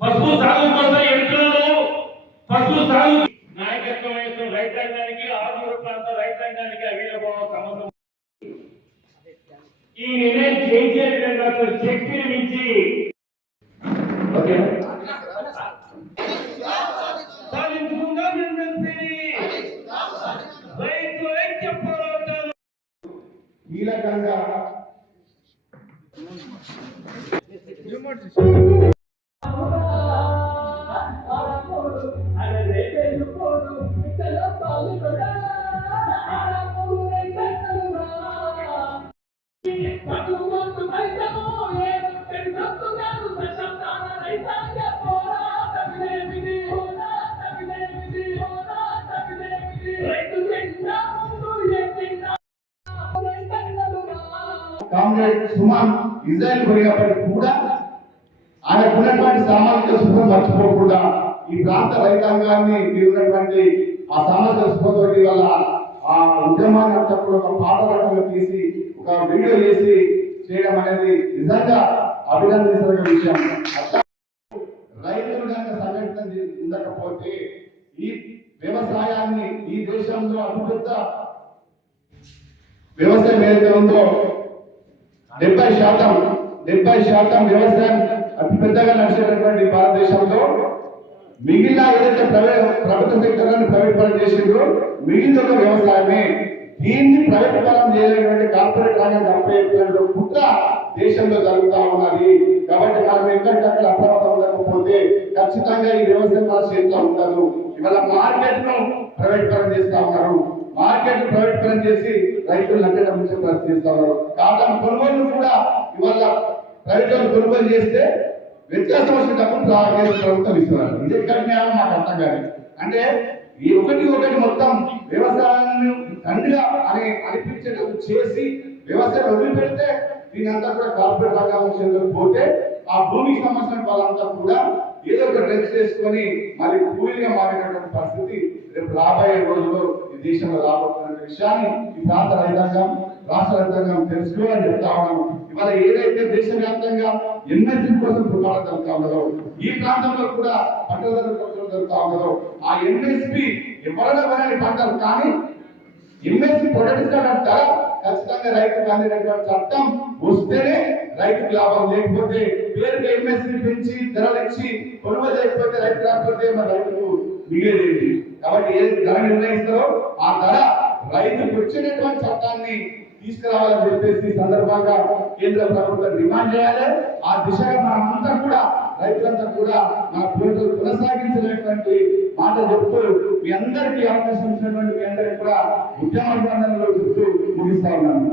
పసుపు సాగు కోసం యంత్రాలు, పసుపు సాగు నాయకత్వం వహిస్తున్న రైతాంగానికి, ఆదూరు ప్రాంత రైతాంగానికి అవినభావ సంబంధం. ఈ నిర్ణయం చేసే విధంగా శక్తిని మించి సాధించుకుందాం రైతు ఐక్య పోరాటాలు కీలకంగా కామ్రేడ్ సుమన్ ఇజ్రాయెల్ పోయినప్పటికీ కూడా ఆయనకు ఉన్నటువంటి సామాజిక స్పృహ మర్చిపోకుండా ఈ ప్రాంత రైతాంగాన్ని ఉన్నటువంటి ఆ సామాజిక స్పృహతోటి వల్ల ఆ ఉద్యమాన్ని అంతా కూడా ఒక పాట రకంగా తీసి ఒక వీడియో చేసి చేయడం అనేది నిజంగా అభినందించదగ్గ విషయం. రైతులు కనుక సంఘటన ఉండకపోతే ఈ వ్యవసాయాన్ని ఈ దేశంలో అతిపెద్ద వ్యవసాయం ఏదైతే ఉందో 70% వ్యవసాయం అతి పెద్దగా నడిచేటటువంటి భారతదేశంలో మిగిలిన ఏదైతే ప్రభుత్వ సెక్టర్లను ప్రైవేట్ పరం చేసిందో మిగిలిన వ్యవసాయమే. దీన్ని ప్రైవేట్ పరం చేయలేటువంటి కార్పొరేట్ రంగం అప్పయ్యేటువంటి కుట్ర దేశంలో జరుగుతూ ఉన్నది. కాబట్టి మనం ఎక్కడికక్కడ అప్రమత్తం ఉండకపోతే ఖచ్చితంగా ఈ వ్యవసాయం మన చేతిలో ఉండదు. ఇవాళ మార్కెట్ ను ప్రైవేట్ పరం చేస్తా ఉన్నారు, మార్కెట్ ప్రైవేట్ పరం చేసి రైతులు నచ్చడం నుంచి పరిస్థితి ఉన్నారు. కాటన్ కొనుగోలు కూడా ఇవాళ ప్రైవేట్ కొనుగోలు చేస్తే వ్యత్యాసం వచ్చిన డబ్బులు ప్రభుత్వం ఇస్తున్నారు. ఇది ఎక్కడ న్యాయం మాకు అర్థం కాదు. అంటే ఈ ఒకటి మొత్తం వ్యవసాయాన్ని తండ్రిగా అనిపించేటట్టు చేసి వ్యవసాయం వదిలిపెడితే దీనంతా కూడా కార్పొరేట్ రంగంలో పోతే ఆ భూమికి సంబంధించిన వాళ్ళంతా కూడా ఏదో ఒక డ్రెస్ చేసుకొని మరి కూలీగా మారేటటువంటి పరిస్థితి రేపు రాబోయే రోజుల్లో ఈ దేశంలో రాబోతున్న విషయాన్ని ఈ ప్రాంత రైతాంగం, రాష్ట్ర రైతాంగం తెలుసుకోవాలని చెప్తా ఉన్నాము. ఇవాళ ఏదైతే దేశవ్యాప్తంగా ఎంఎస్పీ కోసం పోరాటం జరుగుతా ఉన్నదో ఈ ప్రాంతంలో కూడా పట్టుదల కోసం జరుగుతా ఉన్నదో ఆ ఎంఎస్పీ ఎవరైనా కొనని పంటలు కానీ ఎంఎస్పీ ప్రొటెక్ట్ అంటారా ఖచ్చితంగా రైతుకు అందినటువంటి చట్టం వస్తేనే రైతుకు లాభం. లేకపోతే పేరుకి ఎంఎస్పీ పెంచి ధరలు ఇచ్చి కొనుగోలు చేయకపోతే రైతు రాకపోతే మన రైతుకు మిగిలేదు. కాబట్టి ఏ ధర నిర్ణయిస్తారో ఆ ధర రైతుకు వచ్చేటటువంటి చట్టాన్ని తీసుకురావాలని చెప్పేసి సందర్భంగా కేంద్ర ప్రభుత్వం డిమాండ్ చేయాలి. ఆ దిశగా మనమంతా కూడా రైతులంతా కూడా మన పోరాటాలు కొనసాగించినటువంటి మాట చెప్తూ మీ అందరికీ అవకాశం ఇచ్చినటువంటి మీ అందరికీ కూడా ఉద్యమ బంధంలో చెప్తూ ముగిస్తా ఉన్నాను.